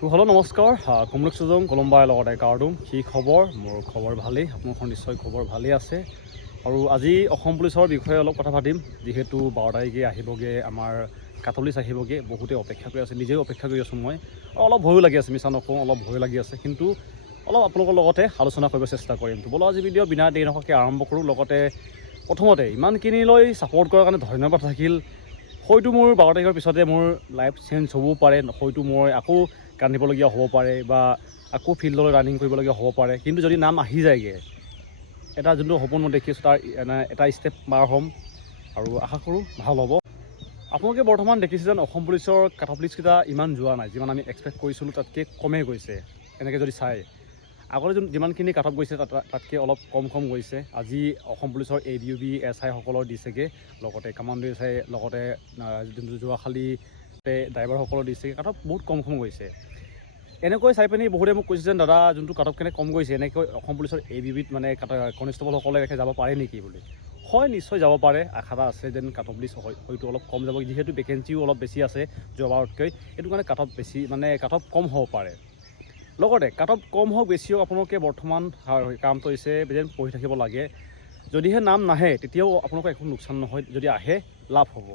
তো হেল্ল' নমস্কাৰ কুমৰুক সুজং কলম্বাৰ লগতে কাৰ্ডুম কি খবৰ মোৰ খবৰ ভালেই আপোনালোকৰ নিশ্চয় খবৰ ভালেই আছে আৰু আজি অসম পুলিচৰ বিষয়ে অলপ কথা পাতিম যিহেতু 12 তাৰিখে আহিবগে আমাৰ কাটলিছ আহিবগে বহুতে অপেক্ষা কৰি আছে নিজেও অপেক্ষা কৰি আছোঁ মই আৰু অলপ ভয়ো লাগি আছে মিছা নকওঁ অলপ ভয় লাগি আছে কিন্তু অলপ আপোনালোকৰ লগতে আলোচনা কৰিব চেষ্টা কৰিম তো বলো আজি ভিডিঅ' বিনা দেৰি নকৰাকৈ আৰম্ভ কৰোঁ লগতে প্ৰথমতে ইমানখিনিলৈ ছাপোৰ্ট কৰাৰ কাৰণে ধন্যবাদ থাকিল হয়তো মোৰ 12 তাৰিখৰ পিছতে মোৰ লাইফ চেঞ্জ হ'বও পাৰে হয়তো মই আকৌ কান্দিবলগীয়া হ'ব পাৰে বা আকৌ ফিল্ডলৈ ৰানিং কৰিবলগীয়া হ'ব পাৰে কিন্তু যদি নাম আহি যায়গৈ এটা যোনটো সপোন মই দেখি আছোঁ তাৰ এটা ষ্টেপ পাৰ হ'ম আৰু আশা কৰোঁ ভাল হ'ব আপোনালোকে বৰ্তমান দেখিছে যেন অসম পুলিচৰ কাট অফ লিষ্টকেইটা ইমান যোৱা নাই যিমান আমি এক্সপেক্ট কৰিছিলোঁ তাতকৈ কমেই গৈছে এনেকৈ যদি চাই আগতে যিমানখিনি কাট অফ গৈছে তাতকৈ অলপ কম গৈছে আজি অসম পুলিচৰ ABUB SI সকলৰ দিছেগৈ লগতে কামাণ্ডো SI লগতে যোনটো যোৱাখালীতে ড্ৰাইভাৰসকলৰ দিছেগৈ কাট অফ বহুত কম গৈছে এনেকৈ চাই পিনি বহুতে মোক কৈছে যেন দাদা যোনটো কাট অফ কেনে কম গৈছে এনেকৈ অসম পুলিচৰ ABUBত মানে কনষ্টেবলসকলে এনেকৈ যাব পাৰে নেকি বুলি হয় নিশ্চয় যাব পাৰে আশা এটা আছে যেন কাট অফ লিষ্ট হয়তো অলপ কম যাব যিহেতু ভেকেঞ্চিও অলপ বেছি আছে যোৱাবাৰতকৈ এইটো কাৰণে কাট অফ বেছি মানে কাট অফ কম হ'ব পাৰে লগতে কাট অফ কম হওক বেছি হওক আপোনালোকে বৰ্তমান কামটো হৈছে যেন পঢ়ি থাকিব লাগে যদিহে নাম নাহে তেতিয়াও আপোনালোকৰ একো লোকচান নহয় যদি আহে লাভ হ'ব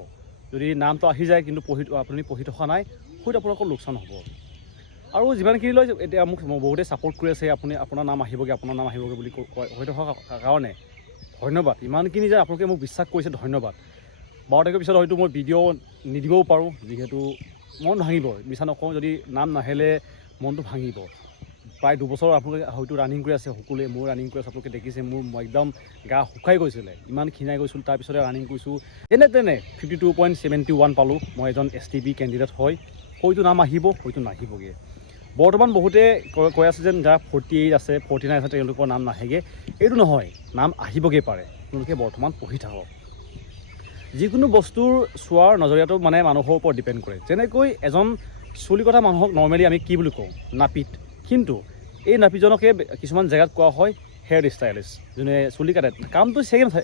যদি নামটো আহি যায় কিন্তু আপুনি পঢ়ি থকা নাই হয়তো আপোনালোকৰ লোকচান হ'ব আৰু যিমানখিনি লৈ এতিয়া মোক বহুতে ছাপোৰ্ট কৰি আছে আপোনাৰ নাম আহিবগৈ বুলি হৈ থকা কাৰণে ধন্যবাদ ইমানখিনি যে আপোনালোকে মোক বিশ্বাস কৰিছে ধন্যবাদ 12 তাৰিখৰ পিছত হয়তো মই ভিডিঅ' নিদিবও পাৰোঁ যিহেতু মন ভাঙিব মিছা নকওঁ যদি নাম নাহিলে মনটো ভাঙিব প্ৰায় 2 বছৰ আপোনালোকে হয়তো ৰানিং কৰি আছে সকলোৱে মই ৰানিং কৰি আছোঁ আপোনালোকে দেখিছে মোৰ একদম গা শুকাই গৈছিলে ইমান ক্ষীণাই গৈছিলোঁ তাৰপিছতে ৰানিং কৰিছোঁ তেনে 52.71 পালোঁ মই এজন STB কেণ্ডিডেট হয় হয়তো নাম আহিব হয়তো নাহিবগৈ বৰ্তমান বহুতে কৈ আছে যেন যাৰ 48 আছে 49 আছে তেওঁলোকৰ নাম নাহেগৈ এইটো নহয় নাম আহিবগৈ পাৰে তেওঁলোকে বৰ্তমান পঢ়ি থাকক যিকোনো বস্তুৰ চোৱাৰ নজৰীয়াটো মানে মানুহৰ ওপৰত ডিপেণ্ড কৰে যেনেকৈ এজন চুলি কটা মানুহক নৰ্মেলি আমি কি বুলি কওঁ নাপিত কিন্তু এই নাপিতজনকে কিছুমান জেগাত কোৱা হয় হেয়াৰ ষ্টাইলিষ্ট যোনে চুলি কাটে কামটো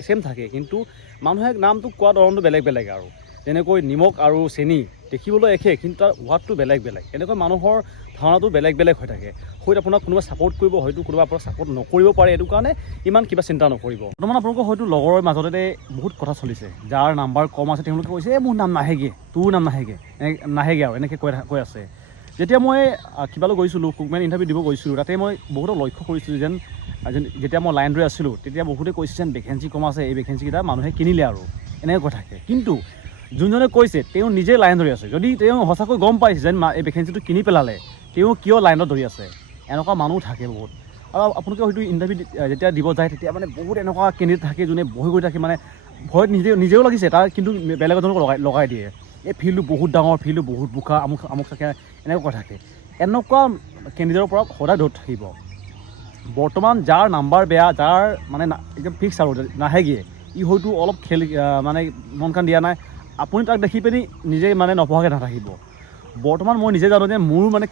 ছেম থাকে কিন্তু মানুহে নামটো কোৱা ধৰণটো বেলেগ আৰু যেনেকৈ নিমখ আৰু চেনি দেখিবলৈ একে কিন্তু তাৰ সোৱাদটো বেলেগ এনেকৈ মানুহৰ ধাৰণাটো বেলেগ হৈ থাকে হয়তো আপোনাক কোনোবা ছাপোৰ্ট কৰিব হয়তো কোনোবা আপোনাক ছাপোৰ্ট নকৰিব পাৰে এইটো কাৰণে ইমান কিবা চিন্তা নকৰিব বৰ্তমান আপোনালোকৰ হয়তো লগৰৰ মাজতে বহুত কথা চলিছে যাৰ নাম্বাৰ কম আছে তেওঁলোকে কৈছে মোৰ নাম নাহেগৈ তোৰ নাম নাহেগৈ আৰু এনেকৈ কৈ আছে যেতিয়া মই কিবালৈ গৈছিলোঁ কুকমেন ইণ্টাৰভিউ দিব গৈছিলোঁ তাতে মই বহুতো লক্ষ্য কৰিছিলোঁ যেন যেতিয়া মই লাইন ধৰি আছিলোঁ তেতিয়া বহুতে কৈছে যেন ভেকেঞ্চি কম আছে এই ভেকেঞ্চিকেইটা মানুহে কিনিলে আৰু এনেকৈ কৈ থাকে কিন্তু যোনজনে কৈছে তেওঁ নিজে লাইন ধৰি আছে যদি তেওঁ সঁচাকৈ গম পাইছে যেন এই ভেকেঞ্চিটো কিনি পেলালে তেওঁ কিয় লাইনত ধৰি আছে এনেকুৱা মানুহ থাকে বহুত আৰু আপোনালোকে হয়তো ইণ্টাৰভিউ যেতিয়া দিব যায় তেতিয়া মানে বহুত এনেকুৱা কেণ্ডিডেট থাকে যোনে বহি গৈ থাকে মানে ভয়ত নিজেও লাগিছে তাৰ কিন্তু বেলেগ এজনক লগাই দিয়ে এই ফিল্ডটো বহুত ডাঙৰ ফিল্ডটো বহুত বোকা আমুক থাকে এনেকুৱা কথা থাকে এনেকুৱা কেণ্ডিডেটৰ পৰা সদায় দূৰত থাকিব বৰ্তমান যাৰ নাম্বাৰ বেয়া যাৰ মানে একদম ফিক্স আৰু নাহেগৈ ই হয়তো অলপ মানে মন কাণ দিয়া নাই আপুনি তাক দেখি পিনি নিজে মানে নপঢ়াকৈ নাথাকিব বৰ্তমান মই নিজে জানো যে মোৰ মানে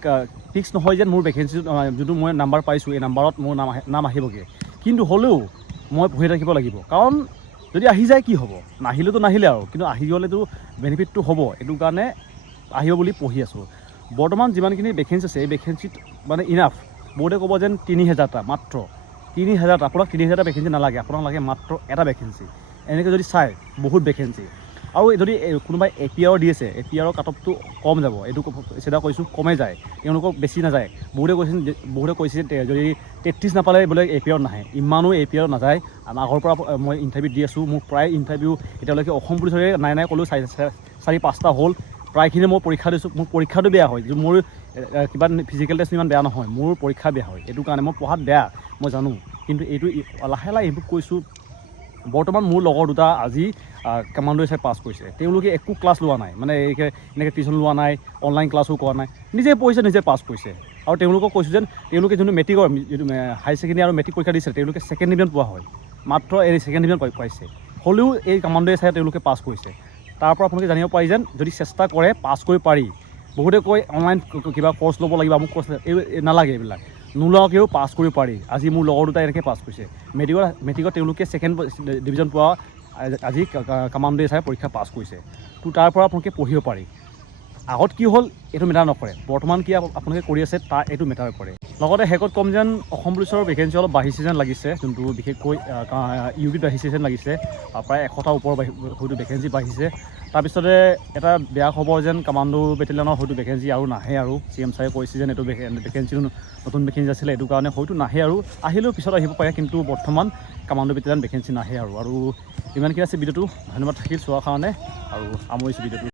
ফিক্স নহয় যেন মোৰ ভেকেঞ্চি যোনটো মই নাম্বাৰ পাইছোঁ এই নাম্বাৰত মোৰ নাম আহিবগৈ কিন্তু হ'লেও মই পঢ়ি থাকিব লাগিব কাৰণ যদি আহি যায় কি হ'ব নাহিলেতো নাহিলে আৰু কিন্তু আহি গ'লেতো বেনিফিটটো হ'ব এইটো কাৰণে আহিব বুলি পঢ়ি আছোঁ বৰ্তমান যিমানখিনি ভেকেঞ্চি আছে এই ভেকেঞ্চিত মানে ইনাফ বহুতে ক'ব যেন 3000টা মাত্ৰ 3000টা আপোনাক 3000টা ভেকেঞ্চি নালাগে আপোনাক লাগে মাত্ৰ এটা ভেকেঞ্চি এনেকৈ যদি চাই বহুত ভেকেঞ্চি আৰু যদি কোনোবাই APR দি আছে APR কাট অফটো কম যাব এইটো চিধা কৈছোঁ কমেই যায় তেওঁলোকক বেছি নাযায় বহুতে কৈছে যদি 33 নাপালে বোলে APR নাহে ইমানো APR নাযায় আগৰ পৰা মই ইণ্টাৰভিউ দি আছোঁ মোক প্ৰায় ইণ্টাৰভিউ এতিয়ালৈকে অসম পুলিচৰে নাই ক'লেও 4-5টা হ'ল প্ৰায়খিনি মই পৰীক্ষা দিছোঁ মোৰ পৰীক্ষাটো বেয়া হয় মোৰ কিবা ফিজিকেল টেষ্ট ইমান বেয়া নহয় মোৰ পৰীক্ষা বেয়া হয় এইটো কাৰণে মই পঢ়াত বেয়া মই জানো কিন্তু এইটো লাহে ইম্প্ৰুভ কৰিছোঁ বৰ্তমান মোৰ লগৰ দুটা আজি কামাণ্ডো SI পাছ কৰিছে তেওঁলোকে একো ক্লাছ লোৱা নাই মানে এনেকৈ টিউশ্যন লোৱা নাই অনলাইন ক্লাছো কৰা নাই নিজে পঢ়িছে নিজে পাছ কৰিছে আৰু তেওঁলোকক কৈছোঁ যেন তেওঁলোকে যোনটো মেট্ৰিকৰ যিটো হাই ছেকেণ্ডেৰী আৰু মেট্ৰিক পৰীক্ষা দিছে তেওঁলোকে ছেকেণ্ড ডিভিজন পোৱা হয় মাত্ৰ এই ছেকেণ্ড ডিভিজন পাইছে হ'লেও এই কামাণ্ডো SI তেওঁলোকে পাছ কৰিছে তাৰ পৰা আপোনালোকে জানিব পাৰি যেন যদি চেষ্টা কৰে পাছ কৰি পাৰি বহুতে কয় অনলাইন কিবা কৰ্চ ল'ব লাগিব আমুক কৰ্চ নালাগে এইবিলাক নোলোৱাকৈও পাছ কৰিব পাৰি আজি মোৰ লগৰ দুটাই এনেকৈ পাছ কৰিছে মেট্ৰিকত তেওঁলোকে ছেকেণ্ড ডিভিজন পোৱা আজি কামাণ্ডো SI পৰীক্ষা পাছ কৰিছে তো তাৰ পৰা আপোনালোকে পঢ়িব পাৰি আগত কি হ'ল এইটো মেটাৰ নকৰে, বৰ্তমান কি আপোনালোকে কৰি আছে তাৰ এইটো মেটাৰ কৰে। লগতে শেষত ক'ম যেন অসম পুলিচৰ ভেকেঞ্চি অলপ বাঢ়িছে যেন লাগিছে, যোনটো বিশেষকৈ ইউপিত বাঢ়িছে যেন লাগিছে, প্ৰায় 100টাৰ ওপৰ হয়তো ভেকেঞ্চি বাঢ়িছে। তাৰপিছতে এটা বেয়া খবৰ যেন কামাণ্ডো বেটেলিয়নৰ হয়তো ভেকেঞ্চি আৰু নাহে, আৰু CM ছাৰে কৈছে যেন এইটো ভেকেঞ্চি নতুন ভেকেঞ্চি আছিলে, এইটো কাৰণে হয়তো নাহে, আৰু আহিলেও পিছত আহিব পাৰে, কিন্তু বৰ্তমান কামাণ্ডো বেটেলিয়ন ভেকেঞ্চি নাহে আৰু ইমানখিনি আছে ভিডিঅ'টো। ধন্যবাদ থাকিল চোৱাৰ কাৰণে, আৰু সামৰিছোঁ ভিডিঅ'টো।